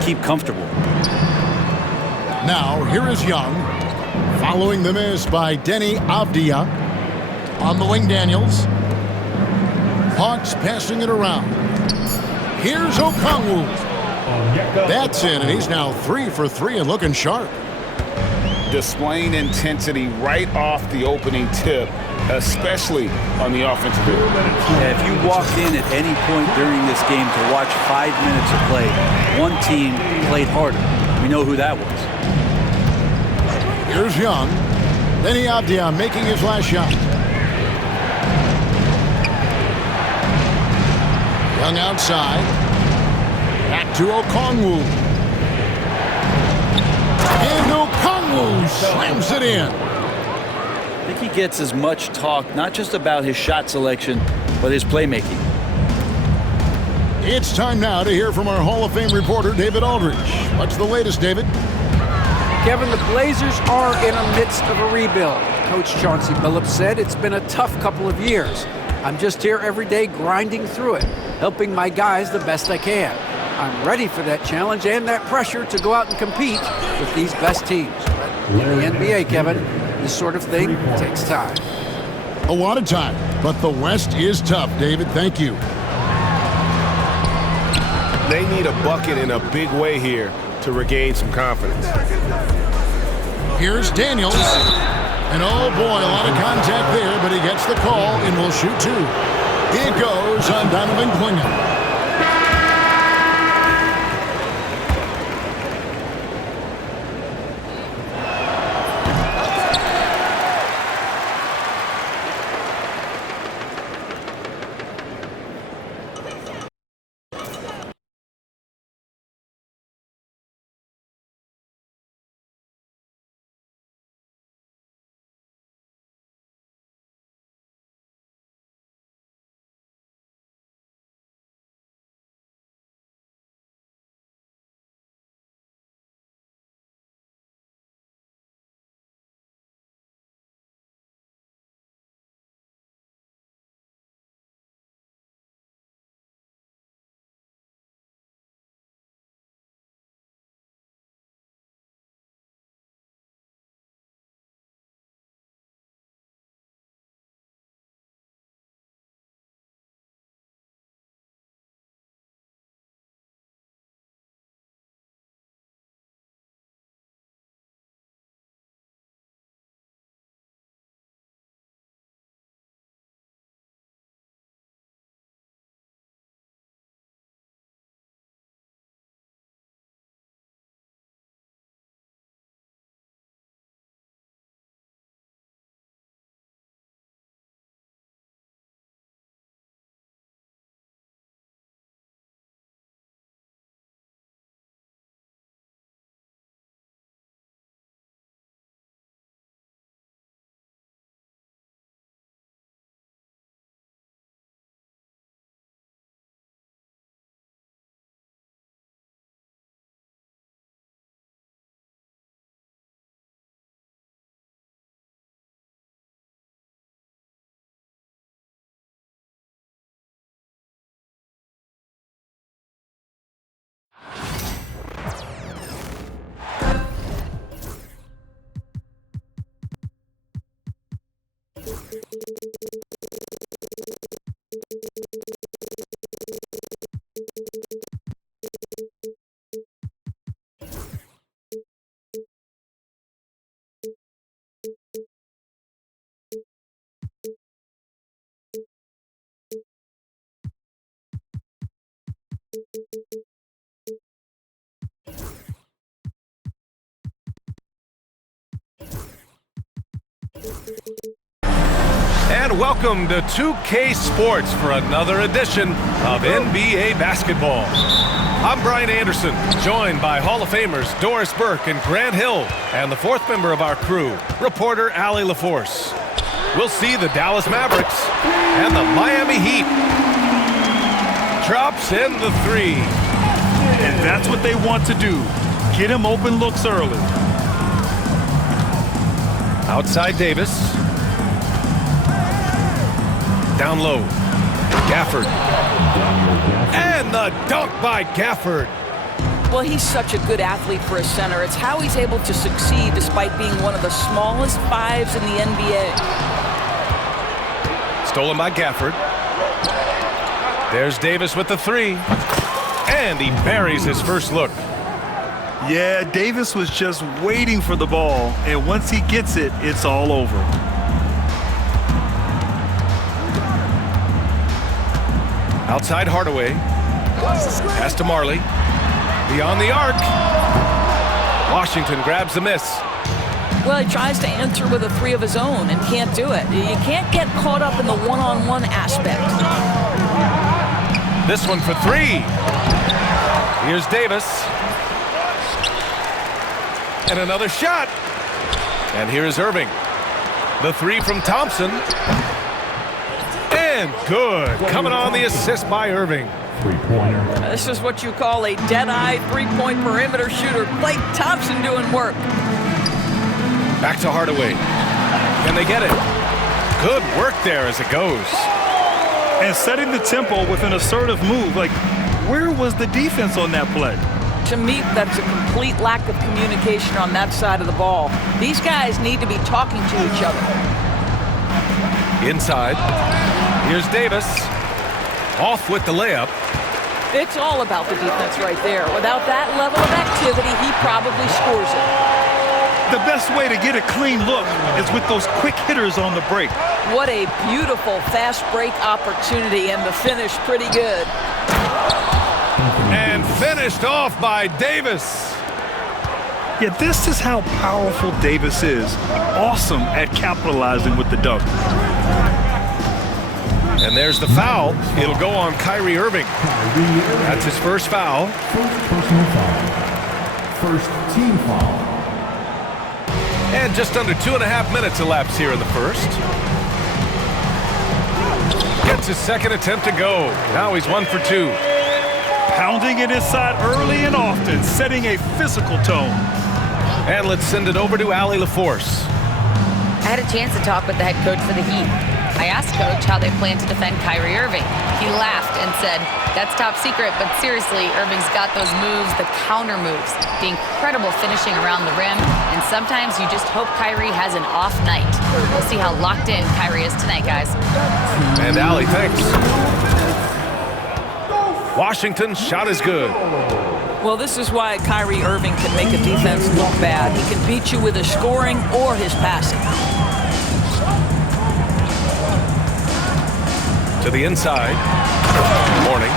keep comfortable. Now, here is Young. Following the miss by Deni Avdia. On the wing, Daniels. Hawks passing it around. Here's Okongwu. That's in, and he's now 3 for 3 and looking sharp. Displaying intensity right off the opening tip, especially on the offensive end. Yeah, if you walked in at any point during this game to watch 5 minutes of play, one team played harder. We know who that was. Here's Young. Deni Avdia making his last shot. Young outside. Back to Okongwu. And Okongwu slams it in. I think he gets as much talk, not just about his shot selection, but his playmaking. It's time now to hear from our Hall of Fame reporter, David Aldridge. What's the latest, David? Kevin, the Blazers are in the midst of a rebuild. Coach Chauncey Billups said it's been a tough couple of years. I'm just here every day grinding through it, helping my guys the best I can. I'm ready for that challenge and that pressure to go out and compete with these best teams. But in the NBA, Kevin, this sort of thing takes time. A lot of time, but the West is tough, David. Thank you. They need a bucket in a big way here to regain some confidence. Here's Daniels. And oh boy, a lot of contact there, but he gets the call and will shoot 2. It goes on Donovan Clingan. And welcome to 2K Sports for another edition of NBA basketball. I'm Brian Anderson, joined by Hall of Famers Doris Burke and Grant Hill, and the fourth member of our crew, reporter Allie LaForce. We'll see the Dallas Mavericks and the Miami Heat. Drops in the 3. And that's what they want to do. Get him open looks early. Outside Davis. Down low. Gafford. And the dunk by Gafford. Well, he's such a good athlete for a center. It's how he's able to succeed despite being one of the smallest fives in the NBA. Stolen by Gafford. There's Davis with the three. And he buries his first look. Yeah, Davis was just waiting for the ball, and once he gets it, it's all over. Outside Hardaway. Pass to Marley. Beyond the arc. Washington grabs the miss. Well, he tries to answer with a three of his own and can't do it. You can't get caught up in the one-on-one aspect. This one for three. Here's Davis. And another shot. And here is Irving. The three from Thompson. And good. Coming on the assist by Irving. Three-pointer. This is what you call a dead-eye three-point perimeter shooter. Klay Thompson doing work. Back to Hardaway. Can they get it? Good work there as it goes. And setting the tempo with an assertive move. Like, where was the defense on that play? To me, that's a complete lack of communication on that side of the ball. These guys need to be talking to each other. Inside. Here's Davis. Off with the layup. It's all about the defense right there. Without that level of activity, he probably scores it. The best way to get a clean look is with those quick hitters on the break. What a beautiful fast break opportunity, and the finish pretty good. And finished off by Davis. Yeah, this is how powerful Davis is. Awesome at capitalizing with the dunk. And there's the foul. It'll go on Kyrie Irving. That's his first foul. First personal foul. First team foul. And just under 2.5 minutes elapsed here in the first. Gets his second attempt to go. Now he's 1 for 2. Pounding it inside early and often, setting a physical tone. And let's send it over to Allie LaForce. I had a chance to talk with the head coach for the Heat. I asked Coach how they plan to defend Kyrie Irving. He laughed and said, "That's top secret, but seriously, Irving's got those moves, the counter moves, the incredible finishing around the rim, and sometimes you just hope Kyrie has an off night." We'll see how locked in Kyrie is tonight, guys. And Allie, thanks. Washington's shot is good. Well, this is why Kyrie Irving can make a defense look bad. He can beat you with his scoring or his passing. To the inside. Morning.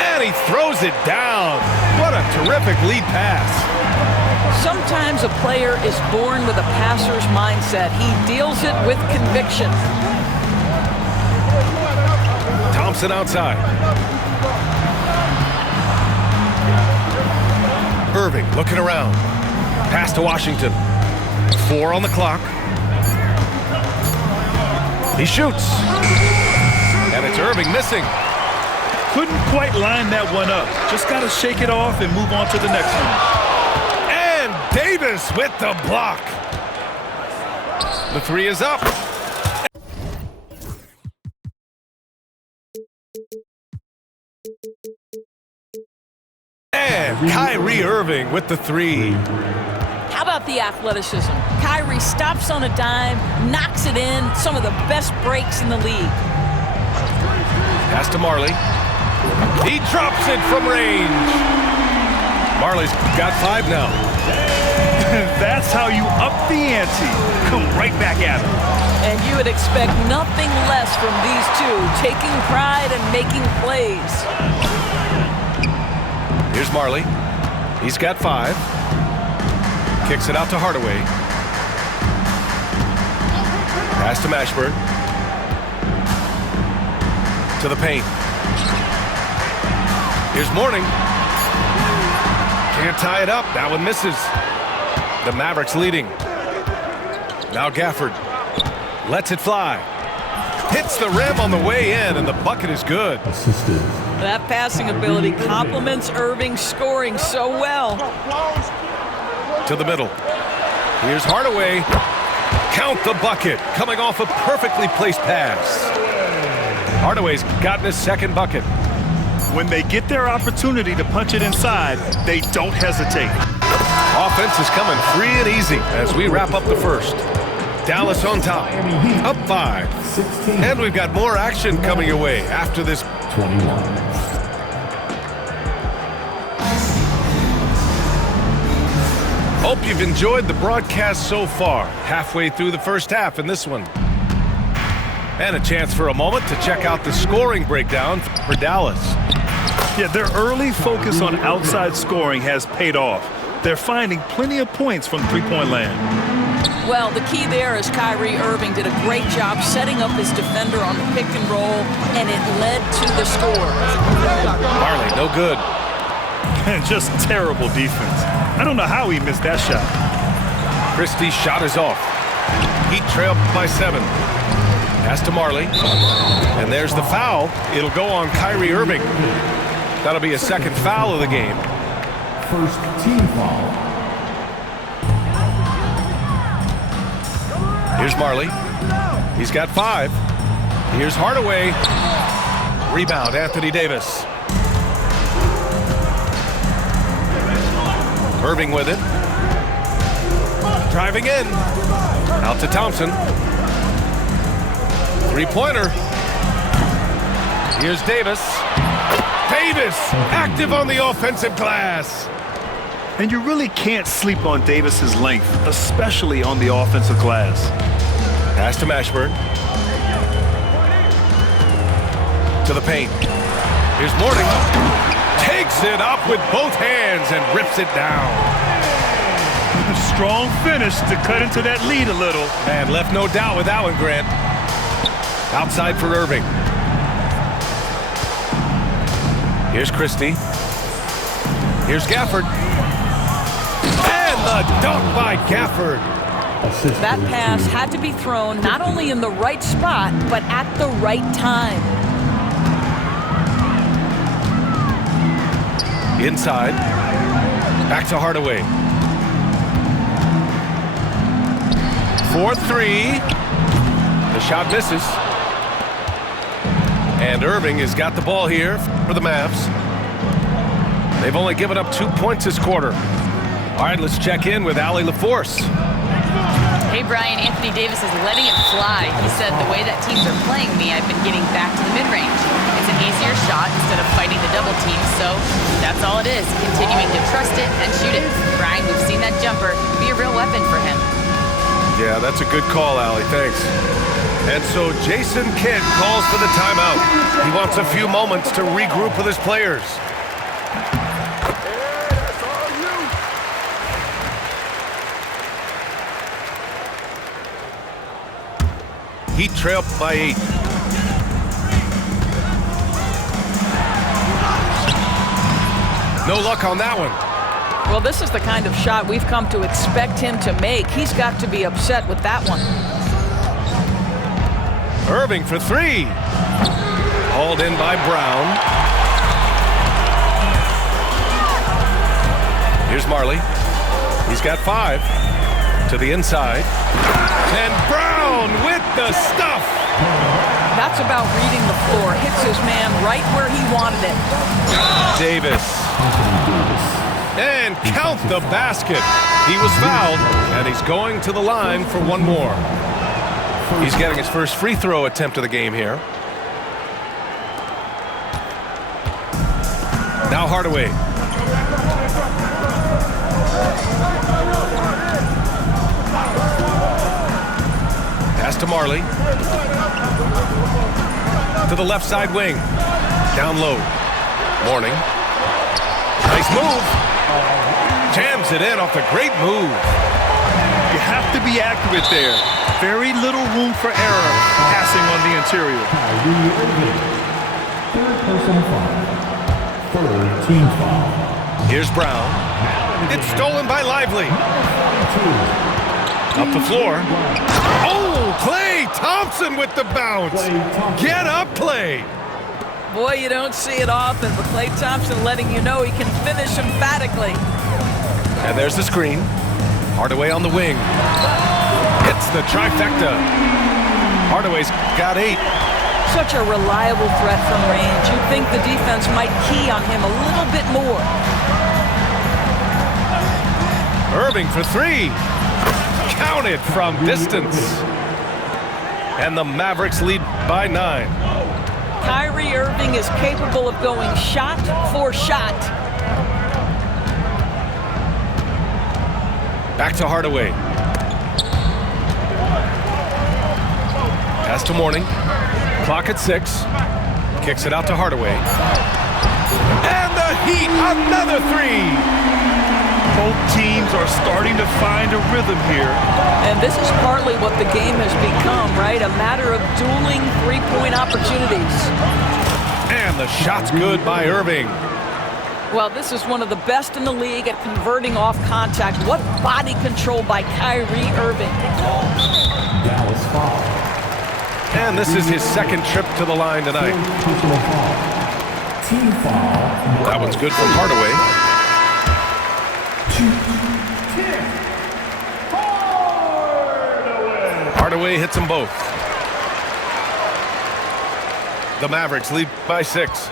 And he throws it down. What a terrific lead pass. Sometimes a player is born with a passer's mindset. He deals it with conviction. Thompson outside. Irving looking around. Pass to Washington. 4 on the clock. He shoots. And it's Irving missing. Couldn't quite line that one up. Just got to shake it off and move on to the next one. And Davis with the block. The three is up. And Kyrie Irving with the three. How about the athleticism? Kyrie stops on a dime, knocks it in. Some of the best breaks in the league. Pass to Marley. He drops it from range. Marley's got 5 now. That's how you up the ante. Come right back at him. And you would expect nothing less from these two, taking pride and making plays. Here's Marley. He's got 5. Kicks it out to Hardaway. Pass to Mashburn. To the paint. Here's Morning. Can't tie it up. That one misses. The Mavericks leading. Now Gafford. Lets it fly. Hits the rim on the way in, and the bucket is good. Assisted. That passing ability complements Irving's scoring so well. To the middle. Here's Hardaway. Count the bucket. Coming off a perfectly placed pass. Hardaway's gotten his second bucket. When they get their opportunity to punch it inside, they don't hesitate. Offense is coming free and easy as we wrap up the first. Dallas on top, up 5. And we've got more action coming your way after this. 21. Hope you've enjoyed the broadcast so far. Halfway through the first half in this one. And a chance for a moment to check out the scoring breakdown for Dallas. Yeah, their early focus on outside scoring has paid off. They're finding plenty of points from three-point land. Well, the key there is Kyrie Irving did a great job setting up his defender on the pick and roll, and it led to the score. Marley, no good. Just terrible defense. I don't know how he missed that shot. Christie's shot is off. Heat trailed by 7. Pass to Marley. And there's the foul. It'll go on Kyrie Irving. That'll be a second foul of the game. First team foul. Here's Marley. He's got 5. Here's Hardaway. Rebound, Anthony Davis. Irving with it. Driving in. Out to Thompson. Three-pointer. Here's Davis. Davis active on the offensive glass. And you really can't sleep on Davis's length, especially on the offensive glass. Pass to Mashburn. To the paint. Here's Mourning. Takes it up with both hands and rips it down. Strong finish to cut into that lead a little. And left no doubt with that one, Grant. Outside for Irving. Here's Christie. Here's Gafford. And the dunk by Gafford. That pass had to be thrown not only in the right spot, but at the right time. Inside. Back to Hardaway. 4-3. The shot misses. And Irving has got the ball here for the Mavs. They've only given up 2 points this quarter. All right, let's check in with Allie LaForce. Hey, Brian, Anthony Davis is letting it fly. He said, the way that teams are playing me, I've been getting back to the mid-range. It's an easier shot instead of fighting the double team, so that's all it is, continuing to trust it and shoot it. Brian, we've seen that jumper be a real weapon for him. Yeah, that's a good call, Allie. Thanks. And so Jason Kidd calls for the timeout. He wants a few moments to regroup with his players. Heat trailed by 8. No luck on that one. Well, this is the kind of shot we've come to expect him to make. He's got to be upset with that one. Irving for 3. Hauled in by Brown. Here's Marley. He's got 5. To the inside. And Brown with the stuff. That's about reading the floor. Hits his man right where he wanted it. Davis. And count the basket. He was fouled, and he's going to the line for one more. He's getting his first free throw attempt of the game here. Now Hardaway. Pass to Marley. To the left side wing. Down low. Mourning. Nice move. Jams it in off a great move. You have to be accurate there. Very little room for error passing on the interior. Third personal foul. Third team foul. Here's Brown. It's stolen by Lively. Up the floor. Oh, Klay Thompson with the bounce. Get up, Klay. Boy, you don't see it often, but Klay Thompson letting you know he can finish emphatically. And there's the screen. Hardaway on the wing. Hits the trifecta. Hardaway's got 8. such a reliable threat from range. You'd think the defense might key on him a little bit more. Irving for three. Counted from distance. And the Mavericks lead by 9. Kyrie Irving is capable of going shot for shot. Back to Hardaway. Pass to Mourning. Clock at 6. Kicks it out to Hardaway. And the Heat, another three. Both teams are starting to find a rhythm here. And this is partly what the game has become, right? A matter of dueling three-point opportunities. And the shot's good by Irving. Well, this is one of the best in the league at converting off contact. What body control by Kyrie Irving. Dallas foul. And this is his second trip to the line tonight. Personal foul. Team foul. That one's good from Hardaway. Hardaway hits them both. The Mavericks lead by 6.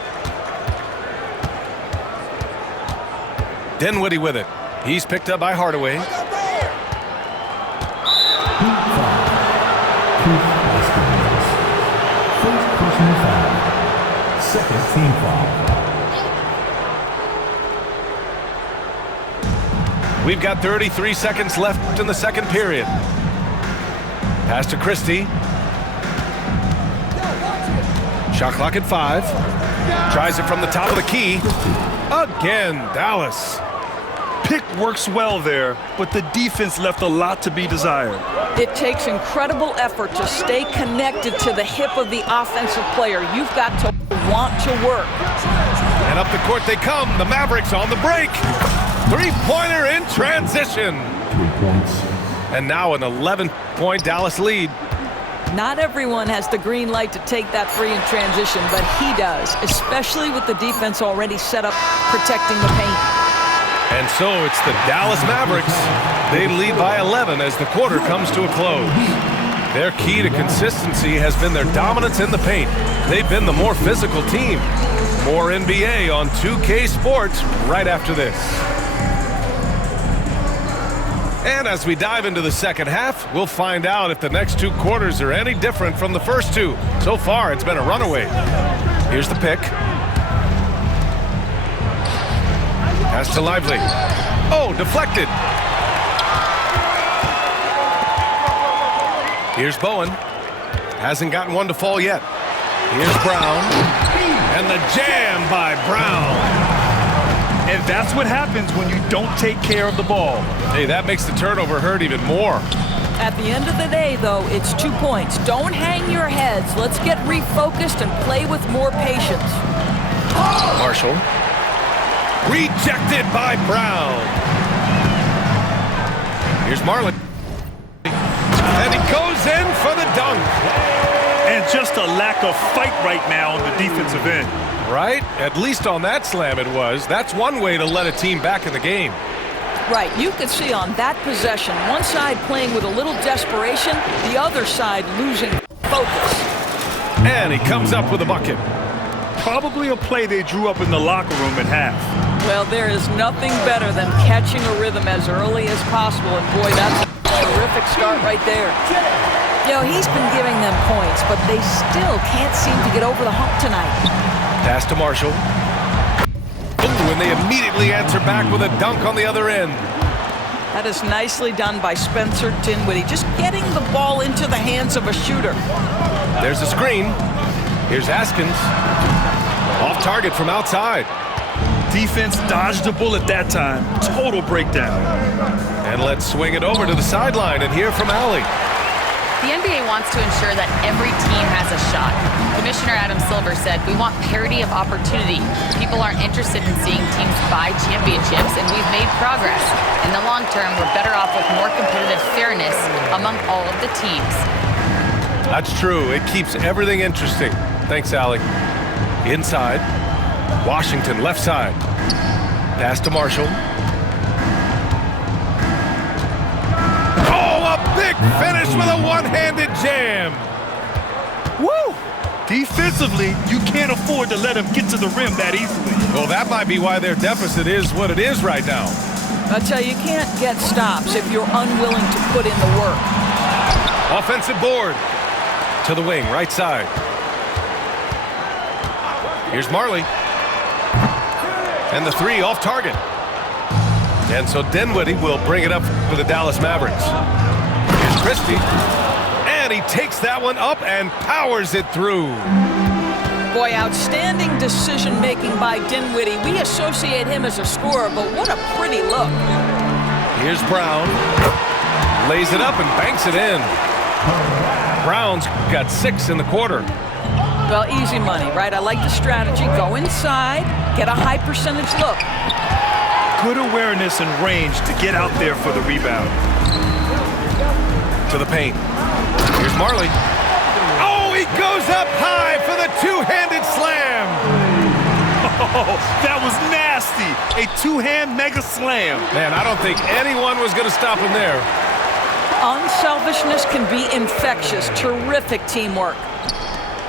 Dinwiddie with it. He's picked up by Hardaway. First personal foul. Second team foul. We've got 33 seconds left in the second period. Pass to Christie. Shot clock at 5. Tries it from the top of the key. Again, Dallas. Pick works well there, but the defense left a lot to be desired. It takes incredible effort to stay connected to the hip of the offensive player. You've got to want to work. And up the court they come. The Mavericks on the break. Three-pointer in transition. 3 points. And now an 11-point Dallas lead. Not everyone has the green light to take that three in transition, but he does, especially with the defense already set up protecting the paint. And so it's the Dallas Mavericks. They lead by 11 as the quarter comes to a close. Their key to consistency has been their dominance in the paint. They've been the more physical team. More NBA on 2K Sports right after this. And as we dive into the second half, we'll find out if the next 2 quarters are any different from the first 2. So far, it's been a runaway. Here's the pick. Pass to Lively. Oh, deflected. Here's Bowen. Hasn't gotten one to fall yet. Here's Brown. And the jam by Brown. And that's what happens when you don't take care of the ball. Hey, that makes the turnover hurt even more. At the end of the day, though, it's 2 points. Don't hang your heads. Let's get refocused and play with more patience. Marshall. Rejected by Brown. Here's Marlin. And he goes in for the dunk. And just a lack of fight right now on the defensive end. Right? At least on that slam it was. That's one way to let a team back in the game. Right. You could see on that possession, one side playing with a little desperation, the other side losing focus. And he comes up with a bucket. Probably a play they drew up in the locker room at half. Well, there is nothing better than catching a rhythm as early as possible. And boy, that's a terrific start right there. You know, he's been giving them points, but they still can't seem to get over the hump tonight. Pass to Marshall. Ooh, and they immediately answer back with a dunk on the other end. That is nicely done by Spencer Dinwiddie, just getting the ball into the hands of a shooter. There's a screen. Here's Askins. Off target from outside. Defense dodged a bullet that time. Total breakdown. And let's swing it over to the sideline and hear from Allie. The NBA wants to ensure that every team has a shot. Commissioner Adam Silver said, "We want parity of opportunity. People aren't interested in seeing teams buy championships, and we've made progress. In the long term, we're better off with more competitive fairness among all of the teams." That's true. It keeps everything interesting. Thanks, Allie. Inside. Washington, left side. Pass to Marshall. Oh, a big finish with a one-handed jam. Woo! Defensively, you can't afford to let him get to the rim that easily. Well, that might be why their deficit is what it is right now. I tell you, you can't get stops if you're unwilling to put in the work. Offensive board. To the wing, right side. Here's Marley. And the three off target. And so Dinwiddie will bring it up for the Dallas Mavericks. Here's Christie. And he takes that one up and powers it through. Boy, outstanding decision-making by Dinwiddie. We associate him as a scorer, but what a pretty look. Here's Brown. Lays it up and banks it in. Brown's got 6 in the quarter. Well, easy money, right? I like the strategy. Go inside, get a high percentage look. Good awareness and range to get out there for the rebound. To the paint. Here's Marley. Oh, he goes up high for the two-handed slam. Oh, that was nasty. A two-hand mega slam. Man, I don't think anyone was going to stop him there. Unselfishness can be infectious. Terrific teamwork.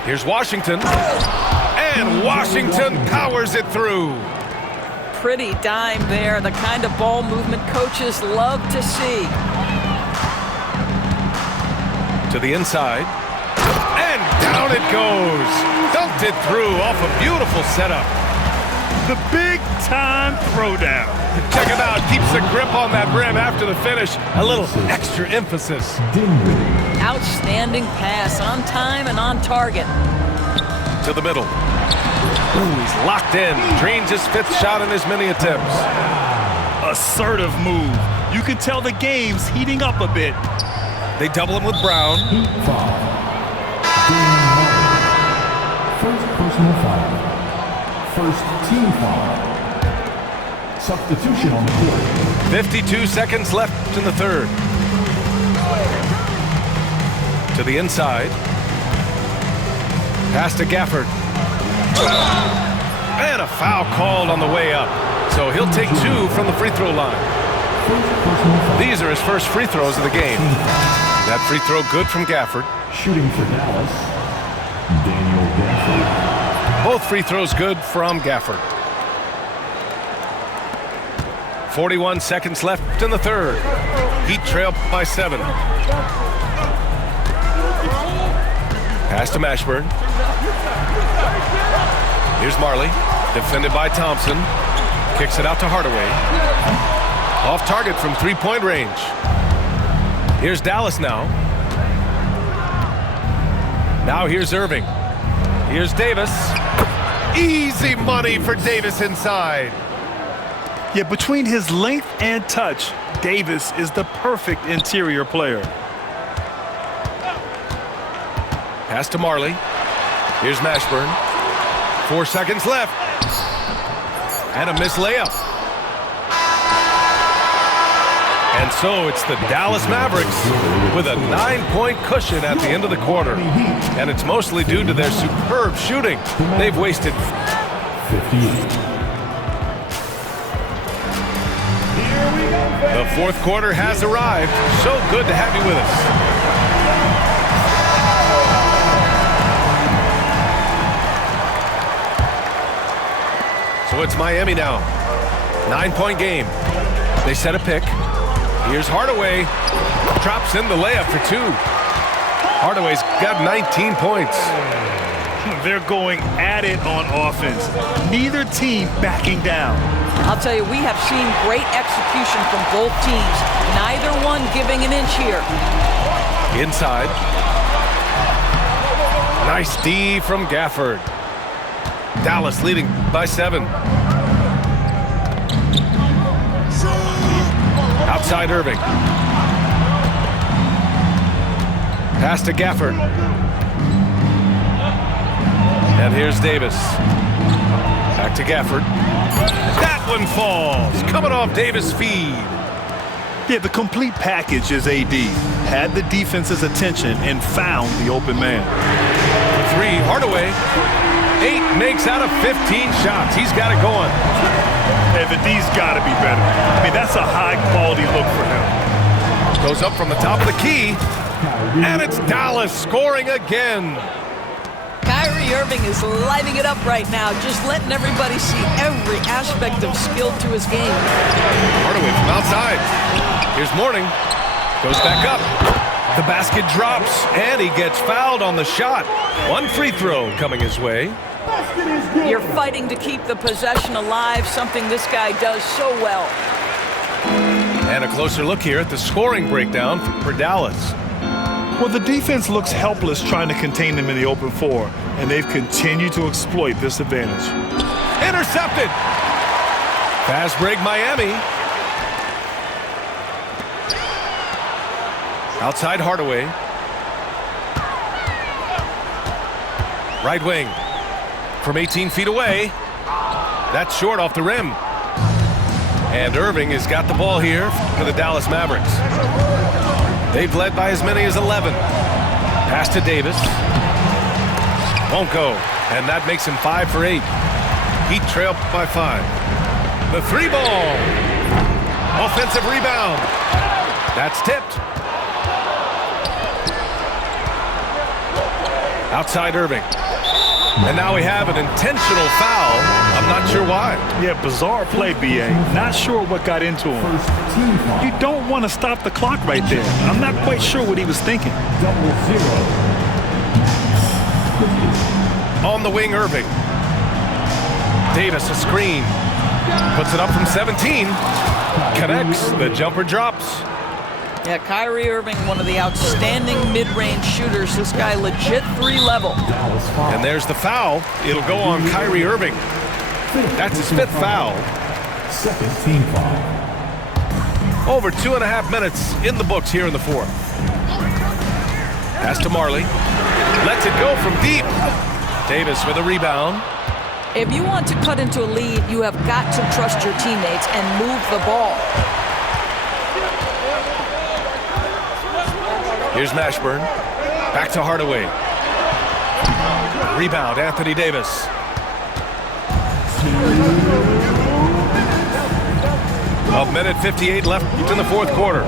Here's Washington. And Washington powers it through. Pretty dime there. The kind of ball movement coaches love to see. To the inside. And down it goes. Dunked it through off a beautiful setup. The big-time throwdown. Check it out. Keeps the grip on that rim after the finish. A little extra emphasis. Outstanding pass. On time and on target. To the middle. Ooh, he's locked in. Drains his 5th shot in as many attempts. Assertive move. You can tell the game's heating up a bit. They double him with Brown. First personal foul. First team foul. Substitution on the court. 52 seconds left in the third. To the inside. Pass to Gafford. And a foul called on the way up. So he'll take 2 from the free throw line. These are his first free throws of the game. That free throw good from Gafford. Shooting for Dallas, Daniel Gafford. Both free throws good from Gafford. 41 seconds left in the third. Heat trail by 7. Pass to Mashburn. Here's Marley, defended by Thompson. Kicks it out to Hardaway. Off target from 3-point range. Here's Dallas now. Now here's Irving. Here's Davis. Easy money for Davis inside. Yeah, between his length and touch, Davis is the perfect interior player. Pass to Marley. Here's Mashburn. 4 seconds left. And a missed layup. And so it's the Dallas Mavericks with a 9-point cushion at the end of the quarter. And it's mostly due to their superb shooting. They've wasted 58. The fourth quarter has arrived. So good to have you with us. So it's Miami now. 9-point game. They set a pick. Here's Hardaway. Drops in the layup for 2. Hardaway's got 19 points. They're going at it on offense. Neither team backing down. I'll tell you, we have seen great execution from both teams. Neither one giving an inch here. Inside. Nice D from Gafford. Dallas leading by 7. Outside Irving. Pass to Gafford. And here's Davis. Back to Gafford. That one falls. Coming off Davis' feed. Yeah, the complete package is AD. Had the defense's attention and found the open man. For 3, Hardaway. 8 makes out of 15 shots. He's got it going. Evan, D's got to be better. I mean, that's a high-quality look for him. Goes up from the top of the key. And it's Dallas scoring again. Kyrie Kyrie Irving is lighting it up right now, just letting everybody see every aspect of skill to his game. Hardaway from outside. Here's Mourning. Goes back up. The basket drops, and he gets fouled on the shot. One free throw coming his way. You're fighting to keep the possession alive, something this guy does so well. And a closer look here at the scoring breakdown for Dallas. Well, the defense looks helpless trying to contain them in the open floor, and they've continued to exploit this advantage. Intercepted. Fast break Miami. Outside Hardaway. Right wing. From 18 feet away. That's short off the rim. And Irving has got the ball here for the Dallas Mavericks. They've led by as many as 11. Pass to Davis. Won't go. And that makes him 5 for 8. Heat trail by 5. The 3 ball. Offensive rebound. That's tipped. Outside Irving. And now we have an intentional foul. I'm not sure why. Yeah, bizarre play, B.A. Not sure what got into him. You don't want to stop the clock right there. I'm not quite sure what he was thinking. On the wing, Irving. Davis, a screen. Puts it up from 17. Connects. The jumper drops. Yeah, Kyrie Irving, one of the outstanding mid-range shooters. This guy legit 3-level. And there's the foul. It'll go on Kyrie Irving. That's his 5th foul. Second team foul. Over 2.5 minutes in the books here in the 4th. Pass to Marley. Lets it go from deep. Davis with a rebound. If you want to cut into a lead, you have got to trust your teammates and move the ball. Here's Mashburn. Back to Hardaway. Rebound, Anthony Davis. A minute 58 left in the 4th quarter.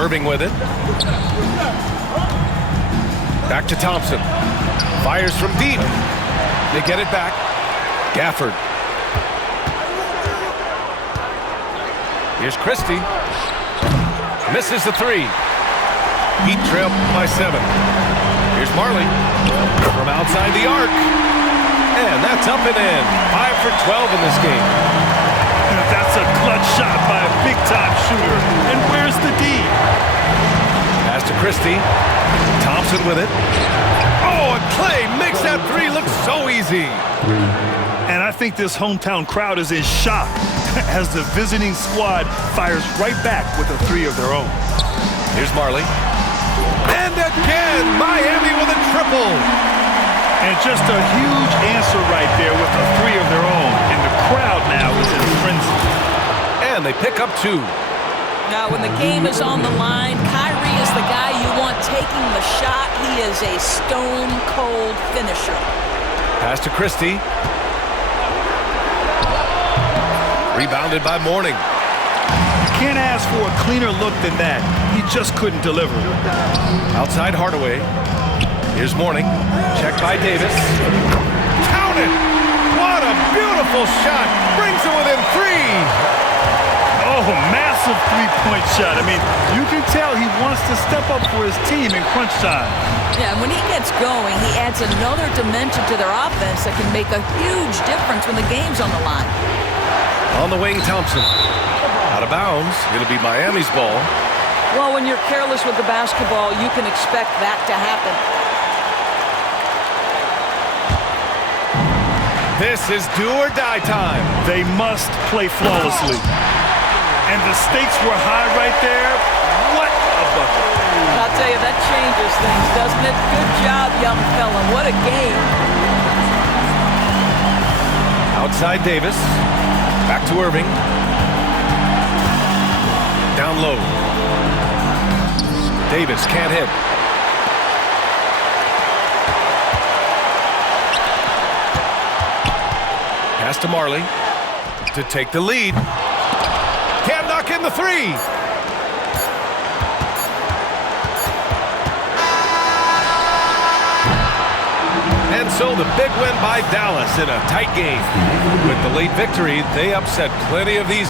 Irving with it. Back to Thompson. Fires from deep. They get it back. Gafford. Here's Christie. Misses the 3. Heat trail by 7. Here's Marley from outside the arc. And that's up and in. 5 for 12 in this game. That's a clutch shot by a big-time shooter. And where's the D? Pass to Christie. Thompson with it. Oh, and Clay makes that 3 look so easy. And I think this hometown crowd is in shock as the visiting squad fires right back with a 3 of their own. Here's Marley. And again, Miami with a triple. And just a huge answer right there with a 3 of their own. And the crowd now is in a frenzy. And they pick up 2. Now, when the game is on the line, Kyrie is the guy you want taking the shot. He is a stone-cold finisher. Pass to Christie. Rebounded by Mourning. Can't ask for a cleaner look than that. He just couldn't deliver. Outside Hardaway. Here's Mourning. Checked by Davis. Counted! What a beautiful shot! Brings it within 3! Oh, massive three-point shot. I mean, you can tell he wants to step up for his team in crunch time. Yeah, and when he gets going, he adds another dimension to their offense that can make a huge difference when the game's on the line. On the wing, Thompson. Out of bounds. It'll be Miami's ball. Well, when you're careless with the basketball, you can expect that to happen. This is do or die time. They must play flawlessly. And the stakes were high right there. What a bucket. I'll tell you, that changes things, doesn't it? Good job, young fella. What a game. Outside Davis. Back to Irving. Down low. Davis can't hit. Pass to Marley to take the lead. Can't knock in the 3. And so the big win by Dallas in a tight game. With the late victory, they upset plenty of these